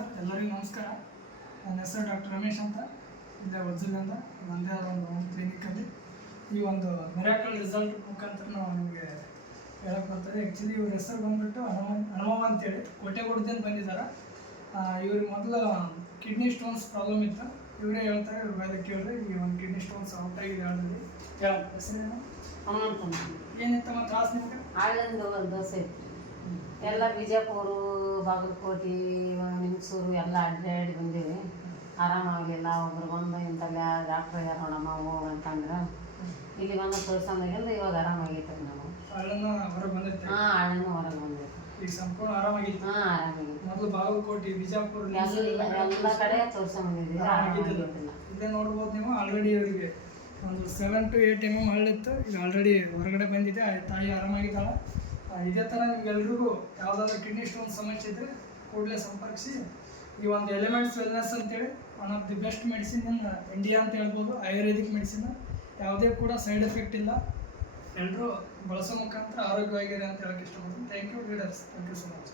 Sir, ಎಲ್ಲರಿಗೂ ನಮಸ್ಕಾರ. ನನ್ನ ಹೆಸರು ಡಾಕ್ಟರ್ ರಮೇಶ್ ಅಂತ, ಇಲ್ಲೇ ವಜ್ರದಿಂದ ಒಂದೇ ಒಂದು ಕ್ಲಿನಿಕಲ್ಲಿ ಈ ಒಂದು ಮಿರಾಕಲ್ ರಿಸಲ್ಟ್ ಮುಖಾಂತರ ನಾವು ನಿಮಗೆ ಹೇಳಕ್ಕೆ ಬರ್ತದೆ. ಆ್ಯಕ್ಚುಲಿ ಇವ್ರ ಹೆಸರು ಬಂದುಬಿಟ್ಟು ಹನುಮವ್ವ ಅಂತೇಳಿ ಕೋಟೆಗುಡ್ದಿಂದ ಬಂದಿದ್ದಾರೆ. ಇವ್ರಿಗೆ ಮೊದಲು ಕಿಡ್ನಿ ಸ್ಟೋನ್ಸ್ ಪ್ರಾಬ್ಲಮ್ ಇತ್ತು. ಇವರೇ ಹೇಳ್ತಾರೆ, ಇವ್ರ ಮೇಲೆ ಕೇಳಿದ್ರೆ ಈ ಒಂದು ಕಿಡ್ನಿ ಸ್ಟೋನ್ಸ್ ಔಟಾಗಿ ಹೇಳಿದ್ವಿ. ಹೆಸರೇನು? ಏನಿತ್ತಮ್ಮ ತ್ರಾಸು ನಿಮಗೆ? ಆಳಿಂದ ದೋಸೆ ಇತ್ತು. ಎಲ್ಲ ಬಿಜಾಪುರ, ಬಾಗಲಕೋಟೆ, ನಿಮ್ಸೂರು ಎಲ್ಲ ಅಡ್ಡಾಡಿ ಬಂದೀವಿ. ಆರಾಮಾಗಲಿಲ್ಲ. ಒಬ್ರು ಬಂದು ಇಂಥಲ್ಲಿ ಡಾಕ್ಟ್ರ್ ಯಾರು ನೋಡಮ್ಮ ಹೋಗಂತಂದ್ರೆ ಇಲ್ಲಿ ಬಂದು ತೋರಿಸಂದಾಗಿಂದ ಇವಾಗ ಆರಾಮಾಗೈತೆ ನಾವು. ಹಳ್ಳನ ಹೊರಗೆ ಬಂದೈತೆ. ಆಳಿಂದ ಹೊರಗೆ ಬಂದೈತೆ. ಈಗ ಸಂಪೂರ್ಣ ಆರಾಮಾಗಿತ್ತು. ಆರಾಮಾಗಿತ್ತು. ಮೊದಲು ಬಾಗಲಕೋಟೆ, ಬಿಜಾಪುರ ಎಲ್ಲ ಕಡೆ ತೋರಿಸ್ಕೊಂಬಂದಿದ್ದೀವಿ. ಆರಾಮಾಗಿದ್ದಿಲ್ಲ. ಇಲ್ಲೇ ನೋಡ್ಬೋದು ನೀವು. ಆಲ್ರೆಡಿ ಅವರಿಗೆ ಒಂದು 7 to 8 mm ಹಳ್ಳಿತ್ತು. ಈಗ ಆಲ್ರೆಡಿ ಹೊರಗಡೆ ಬಂದಿದೆ. ತಾಯಿ ಆರಾಮಾಗಿದ್ದಾಳೆ. ಇದೇ ಥರ ನಿಮ್ಗೆಲ್ರಿಗೂ ಯಾವುದಾದ್ರೂ ಕಿಡ್ನಿ ಸ್ಟೋನ್ ಸಮಸ್ಯೆ ಇದ್ದರೆ ಕೂಡಲೇ ಸಂಪರ್ಕಿಸಿ. ಈ ಒಂದು ಎಲಿಮೆಂಟ್ಸ್ ವೆಲ್ನೆಸ್ ಅಂತೇಳಿ one of the best medicine in India ಅಂತ ಹೇಳ್ಬೋದು. ಆಯುರ್ವೇದಿಕ್ ಮೆಡಿಸಿನ್, ಯಾವುದೇ ಕೂಡ ಸೈಡ್ ಎಫೆಕ್ಟ್ ಇಲ್ಲ. ಎಲ್ಲರೂ ಬಳಸೋ ಮುಖಾಂತರ ಆರೋಗ್ಯವಾಗಿರಿ ಅಂತ ಹೇಳಕ್ಕೆ ಇಷ್ಟಪಡ್ತೀನಿ. Thank you leaders. Thank you so much.